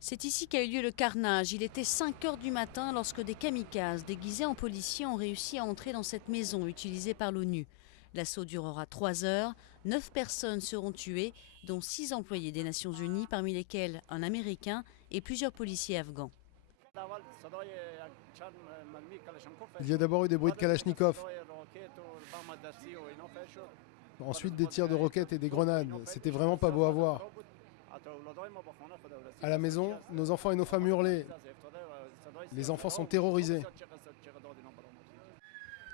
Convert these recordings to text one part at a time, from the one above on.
C'est ici qu'a eu lieu le carnage. Il était 5 h du matin lorsque des kamikazes déguisés en policiers ont réussi à entrer dans cette maison utilisée par l'ONU. L'assaut durera 3 heures. 9 personnes seront tuées, dont 6 employés des Nations Unies, parmi lesquels un Américain et plusieurs policiers afghans. Il y a d'abord eu des bruits de Kalachnikov. Ensuite des tirs de roquettes et des grenades. C'était vraiment pas beau à voir. À la maison, nos enfants et nos femmes hurlaient. Les enfants sont terrorisés.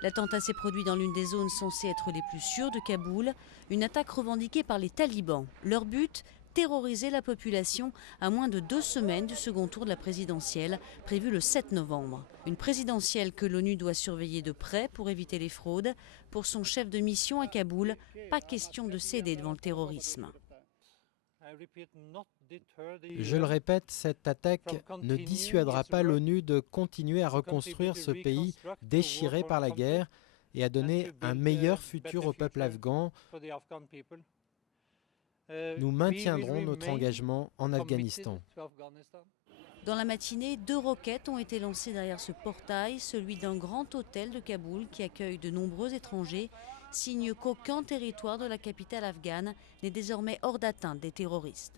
L'attentat s'est produit dans l'une des zones censées être les plus sûres de Kaboul, une attaque revendiquée par les talibans. Leur but, terroriser la population à moins de 2 semaines du second tour de la présidentielle, prévu le 7 novembre. Une présidentielle que l'ONU doit surveiller de près pour éviter les fraudes. Pour son chef de mission à Kaboul, pas question de céder devant le terrorisme. Je le répète, cette attaque ne dissuadera pas l'ONU de continuer à reconstruire ce pays déchiré par la guerre et à donner un meilleur futur au peuple afghan. Nous maintiendrons notre engagement en Afghanistan. Dans la matinée, 2 roquettes ont été lancées derrière ce portail, celui d'un grand hôtel de Kaboul qui accueille de nombreux étrangers, signe qu'aucun territoire de la capitale afghane n'est désormais hors d'atteinte des terroristes.